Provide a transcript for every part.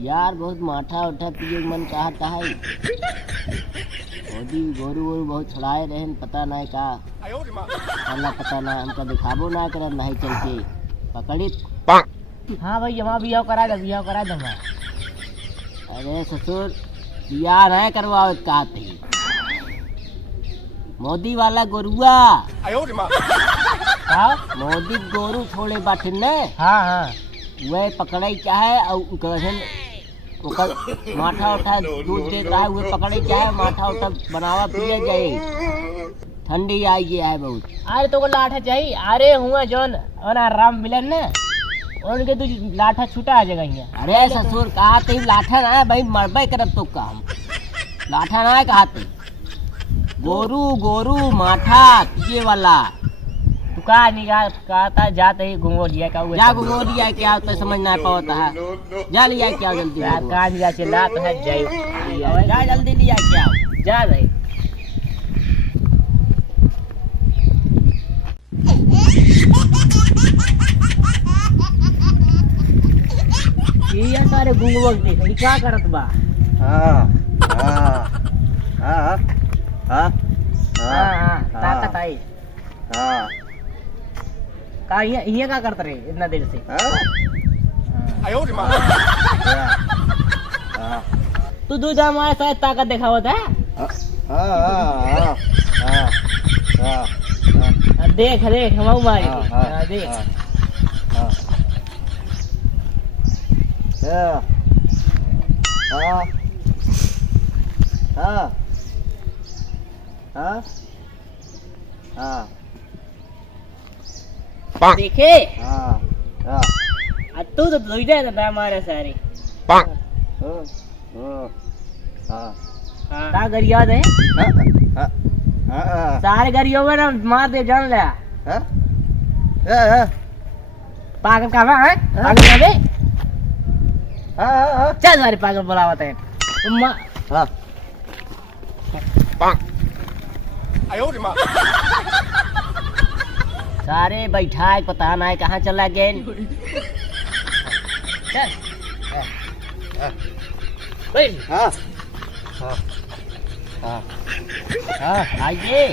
यार बहुत माठा उठा पिए मन चाहता है। मोदी गोरू वोरू बहुत छड़ाए रहे पता नहीं का अल्लाह पता ना हमका दिखाबो ना कर नहीं चल के पकड़ी। हाँ भाई वहाँ बियाह करा दे मैं। अरे ससुर बियाह नहीं करवाओ कहते मोदी वाला गोरुआ मोदी गोरू छोड़े बाटे न। हाँ हाँ वह पकड़े चाहे और माठा उठा दूध देता है वह पकड़े चाहे माठा उठा बनावा पिया जाए। ठंडी आई गया है बहुत। अरे तो लाठा चाहिए। अरे हुआ जौन राम मिलन न उनके तू लाठा छूटा आ जाएगा यहाँ। अरे ससुर कहा थे लाठा ना है भाई मरबे करब तो काम लाठा ना है कहते गोरू गोरू माठा ये वाला तू कहा निकाल कहता जाते ही घुंगो लिया का जा घुंगो लिया क्या तो समझ ना पाता है। जा लिया क्या जल्दी कहा लिया चिल्ला तो है जय जा जल्दी लिया क्या जा रहे ये सारे घुंगो देख क्या करत बा। हाँ हाँ हाँ हाँ हाँ ताकत आई। हाँ का ये क्या करते रहे इतना देर से। तू दूध हमारे साथ ताकत दिखावत है। देख देख हम मारी देख देखे तू तो धोई था हमारे सारे का घर याद है सारे गरियों में ना मार दे जान लिया पागल का है पागल का चल सारे पागल बुलावत है सारे बैठा है पता नहीं कहाँ चला गए। चल आइए।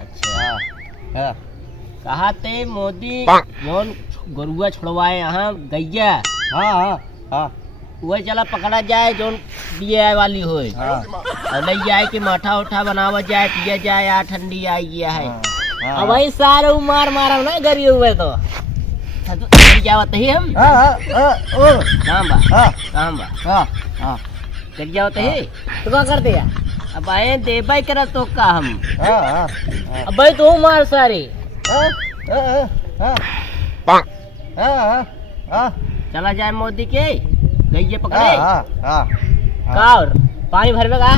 अच्छा कहा थे मोदी जौन गोरुआ छुड़वाए यहाँ गैया वह चला पकड़ा जाए जौन दिए वाली हो और ले जाए कि माठा उठा बनावा जाए पिया जाए यार ठंडी आई गया है। अब भाई सारे मार मारा ना गरी हुए तो क्या बताइए हम कहाँ बा कर क्या होते है तो क्या करते यार। अब आए देबा करा तो का हम अब भाई तू मार सारे चला जाए मोदी के गई पकड़े का और पानी भरवे का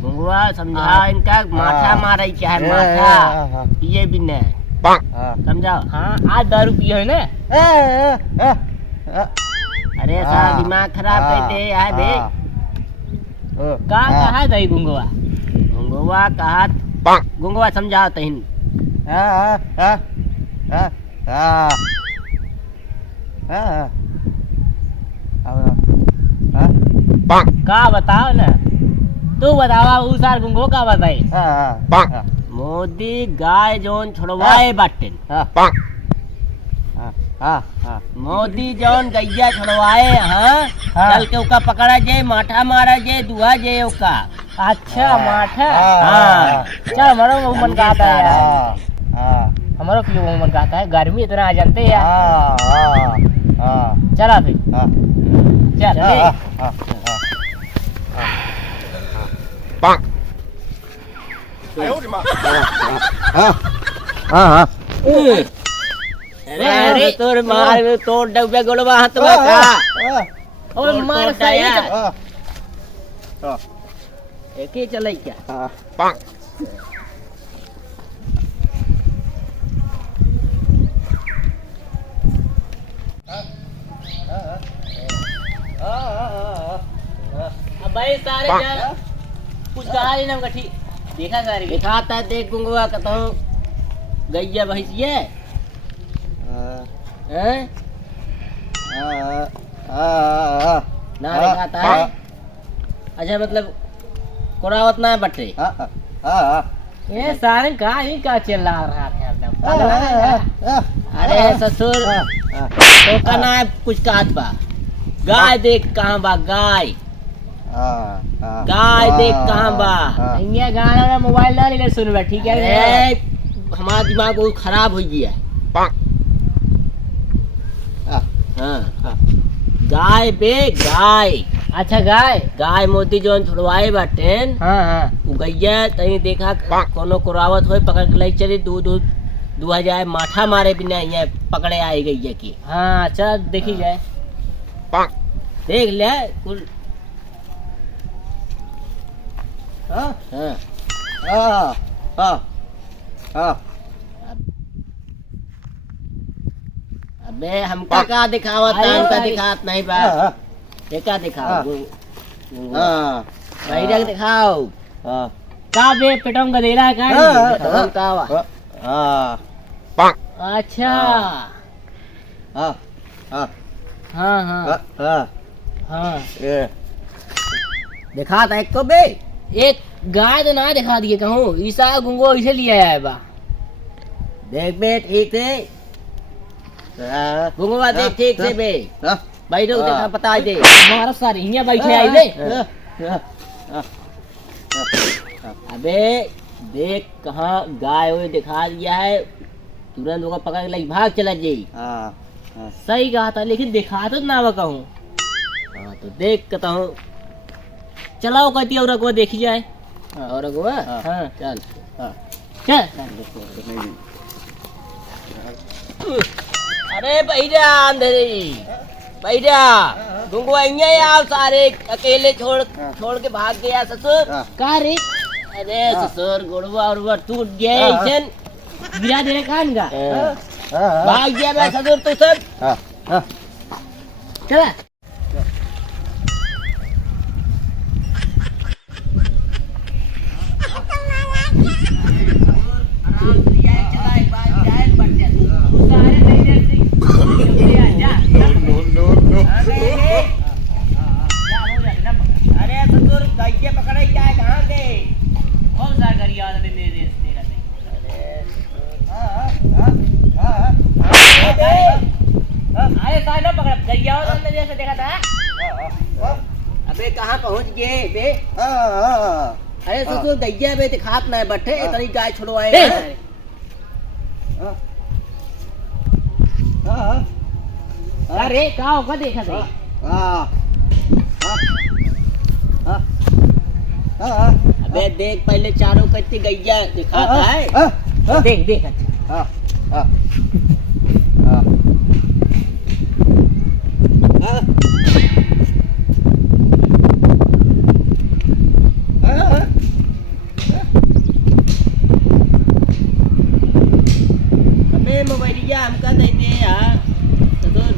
गुंगुआ समझा इनका माठा मारा चाहे माठा पिए भी न समझाओ। हाँ आज दारू पिए है ना। अरे सारा दिमाग खराब करते है बे कहा दही गुंगुआ कहा गुंगुआ समझाओ तहिन का बताओ ना तू बतावा उसार गुंगो का बताई। मोदी गाय जोन छुड़वाए बाटे मोदी जोन गैया छुड़वाए चल के उका पकड़ा जाए माठा मारा जाए दुआ जाए उका। अच्छा माठा चल हमारा मन कहता है यार हमारा क्यों मन कहता है गर्मी इतना आ जानते यार। चला फिर चल अरे तोर मार तोड़ डब्बे गोलवा हाथ में का और मार सही एक ही चले क्या अब भाई सारे कुछ कहा नहीं ना ठीक देखा सारे दिखाता देख गुंगवा कहता हूँ गैया भैंसिया हैं? ना दिखाता है। अच्छा मतलब कुरावत ना है बट्टे। ये सारे कहाँ ही का चिल्ला रहा है एकदम। अरे ससुर तो का ना है कुछ कहत बा। गाय देख कहाँ बा गाय। गाय देख कहाँ बा। ये गाना में मोबाइल ना लेकर सुन बे ठीक है। अरे हमारा दिमाग बहुत खराब हो गया है। हाँ गाय बे गाय। अच्छा गाय। गाय मोती जोन छुड़वाए बाटेन। हाँ हाँ उ गैया तई देखा कोनो कुरावत होए पकड़ के ले चली दूध दुआ जाए माठा मारे बिना यहाँ पकड़े आए गैया की। हाँ चल देखी जाए। देख ले कुल। अबे हमका का दिखावत है हमका दिखात नहीं बा। ये क्या दिखाओ भाई दिखाओ। का बे पेटों का दे रहा है का। अच्छा हाँ हाँ हाँ दिखाता एक को बे। एक गाय तो ना दिखा दिए कहूँ ईसा गुंगो इसे लिए आया बा। देख बे ठीक से गुंगवा देख ठीक से बे। भाई लोग देखा पता दे हमारा सारे यहाँ बैठे आई दे। अबे देख कहाँ गाय हुई दिखा दिया है तुरंत होगा पकड़ के लगी भाग चला जाई। सही कहा था लेकिन दिखा तो ना कहूँ। हाँ तो देख कहता हूँ चलाओ कहती और अगवा देखी जाए। और अगवा हाँ चल चल। अरे भैया अंधेरी भैया गुंगवा आओ सारे अकेले छोड़ के भाग गया ससुर। का रे। अरे ससुर गुड़वा उड़वा टूट गया ऐसन गिरा दे रहे कान का। भाग गया मैं ससुर तू सब। चला अरे ससुर गैया पकड़े क्या है कहाँ गए। कौन सा गरिया वाला दे दे अरे साइड में पकड़ गरिया वाला ने जैसे देखा था। अबे कहाँ पहुँच गए बे। अरे ससुर गैया बे दिखात ना है बट्टे इतनी गाय छुड़वाए। अरे का होगा देखा था। अबे देख पहले चारों कच्ची गैया दिखाता है। देख देख अच्छा। अबे मोबाइलिया हमका दे दे यार ससुर।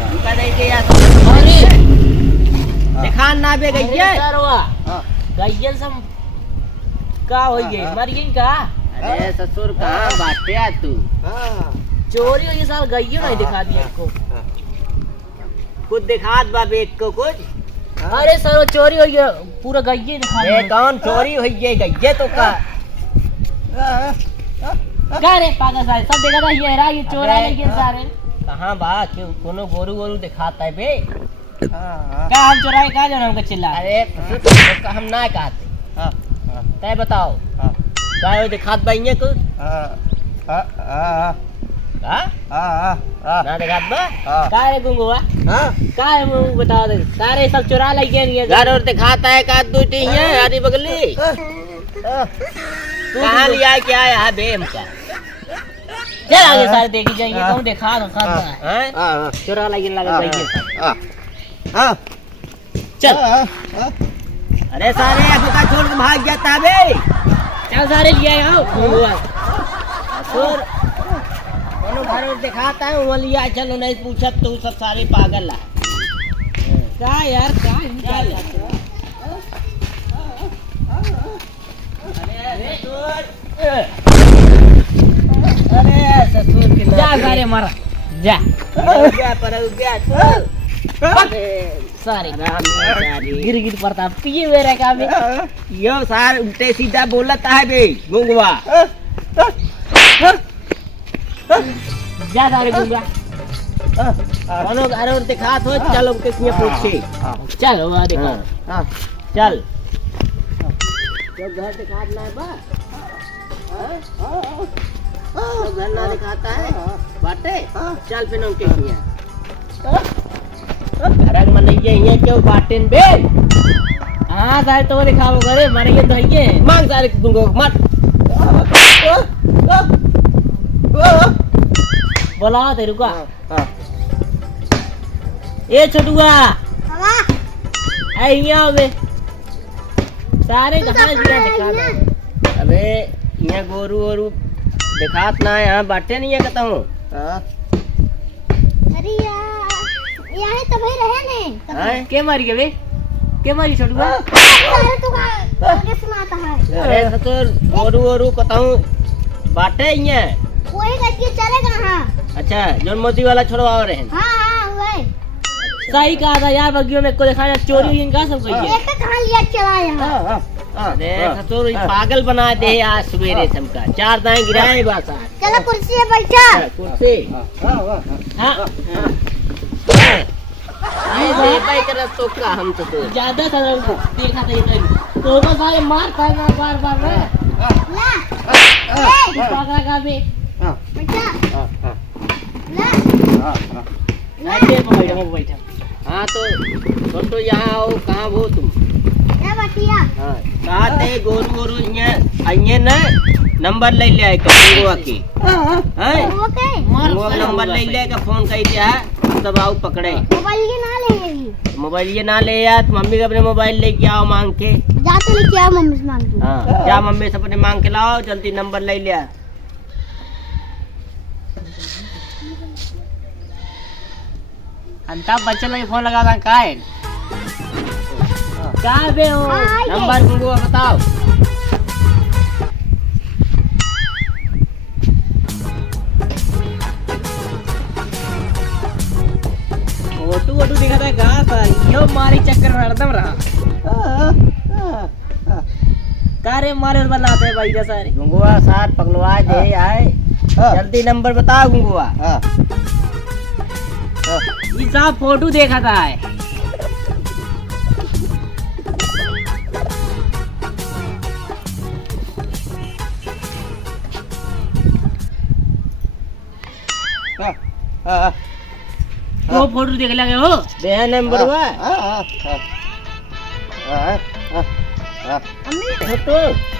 हमका दे दे यार ससुर। दिखा ना बे गैया। गैया सब का हो गई मर गई का। अरे ससुर कहाँ बाटे तू। चोरी हुई साल गैया नहीं दिखा दिया इसको। कुछ दिखात बा बेच को कुछ। अरे सर चोरी हुई है पूरा गैया दिखा ये कौन चोरी हुई है गैया तो का। का रे पागल सारे सब देखा था ये रहा ये चोरा है लेकिन सारे कहाँ बा क्यों कोनो गोरू गोरू दिखाता है बे। का हम चोराए का जाना हमका चिल्ला। अरे तो हम ना कहते तय बताओ गाय दिखात बा ये कुछ। ना दिखात बा का रे गुंगुआ का है मुंह बता दे सारे सब चोरा लेके नहीं घर और दिखाता है का दूटी है हरी बगली। कहाँ लिया क्या है बे हमका। चल आगे सारे देखी जाएंगे कौन देखा तो खाता चोरा लेके लगा गैया चल। अरे सारे आपका छोड़ के भाग जाता है बे। चल सारे लिए आओ गुंगुआ। ससुर कोनो घर और दिखाता है वो लिया चलो नहीं पूछा तू सब सारे पागल है। का यार का अरे ससुर सारे मारा जा सारे गिर गिर पड़ता पिए मेरे का भी यो सार उल्टे सीधा बोलता है बे गुंगवा जा सारे गुंगा कौनो घर और दिखा तो चलो के किए पूछे चलो आ देखो चल जो घर दिखाना है बा तो घर ना दिखाता है बाटे चल फिर उनके किए घर में नहीं ये क्यों बाटेन बे हां सारे तो दिखाओ करे मारे ये दहिए मांग सारे गुंगो मत बोला तेरे को ए छोटुआ यहाँ बे सारे कहाँ दिखा दो अबे यहाँ गोरू वोरू दिखात ना यहाँ बाटे नहीं है कहता हूँ अरे यार यहाँ तो भाई रहे ने के मारी के बे के मारी छोटुआ अरे तू का आगे सुनाता है अरे ससुर गोरू वोरू कहता हूँ बाटे यहाँ वही करके चलेगा हां अच्छा जोन मोती वाला छोड़वाओ रहे हैं हां वही सही कहा था यार बगियों में को दिखाया चोरी इनका सब कहिए एक तो कहां लिया चला यहाँ अरे ससुर पागल बना दे आज सवेरे समका 4 दाएं गिराए बस आज चलो कुर्सी पे बैठा कुर्सी हां ये दे भाई कर तो का हम तो ज्यादा था देखा था ये तो सारे मार खाना बार बार रे ला ए पागल का भी बैठा ला ऐसे बैठा हाँ तो यहाँ आओ कहाँ हो तुम क्या बटिया हाँ कहाँ थे गोरू गोरू यहाँ ना नंबर ले लिया है गुंगवा की हैं ओके गुंगवा नंबर ले लिया का फोन कर दिया तब आओ पकड़े मोबाइल ये ना ले मोबाइल ये ना ले यार मम्मी का अपने मोबाइल लेके आओ मांग के जाते लेके आओ मम्मी से मांग के हाँ क्या मम्मी से अपने मांग के लाओ जल्दी नंबर ले लिया अंता बच्चे लगे फोन लगा था का बे हो नंबर गुंगवा बताओ फोटो दिखा था कहाँ था यो मारी चक्कर में हरदम रहा कारे मारे बनाते हैं भाई सारे गुंगवा साथ पकड़वा दे आए जल्दी नंबर बताओ गुंगवा ये साहब फोटो देखा था वो फोटो देख लगे हो दे नंबर हुआ अम्मी फोटो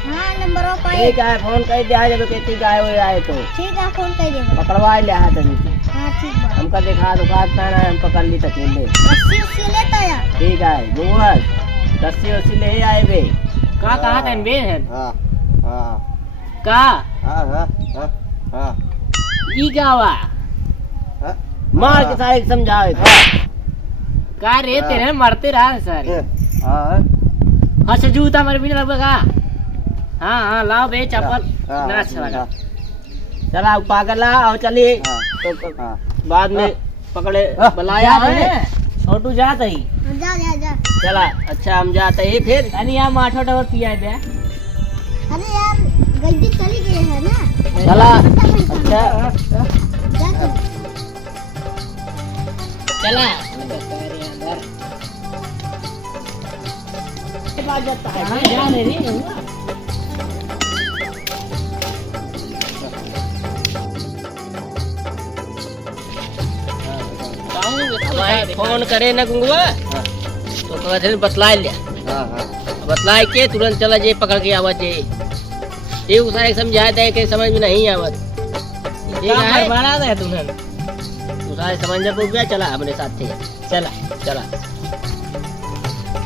हां नंबर पे ठीक है फोन कर दिया जब कहती गाय हुए आए तो ठीक है फोन कर देगा पकड़वा ले आया तभी हां ठीक बा हमका दिखा दुकान ना हम पकड़ ली तकेले रस्सी उसी लेता यार ठीक है गुंगवा रस्सी वस्सी ले आए बे का कहा था बे है हाँ हाँ का हाँ हाँ हाँ ई क्या हुआ मार के सारे समझाए का रे तेरे मरते रहा सारे हंस जूता मर भी नहीं लगेगा हाँ हाँ लाओ बे चप्पल मेरा अच्छा लगा चला पागल आओ चलिए तो बाद में पकड़े बुलाया है छोटू जाता ही जा जा जा चला अच्छा हम जाते हैं फिर यानी यहाँ माठो डबर पिया दे अरे यार गलती चली गई है ना चला अच्छा जा तू। चला जा ले रे फोन करे ना गुंगवा तो कहते बतला लिया बतला के तुरंत चला जे पकड़ के आवाज जे ये उसारे समझाया था कि समझ में नहीं आवत ठीक है बना दे तुमने उसारे समझ में गया चला हमारे साथ थे चला चला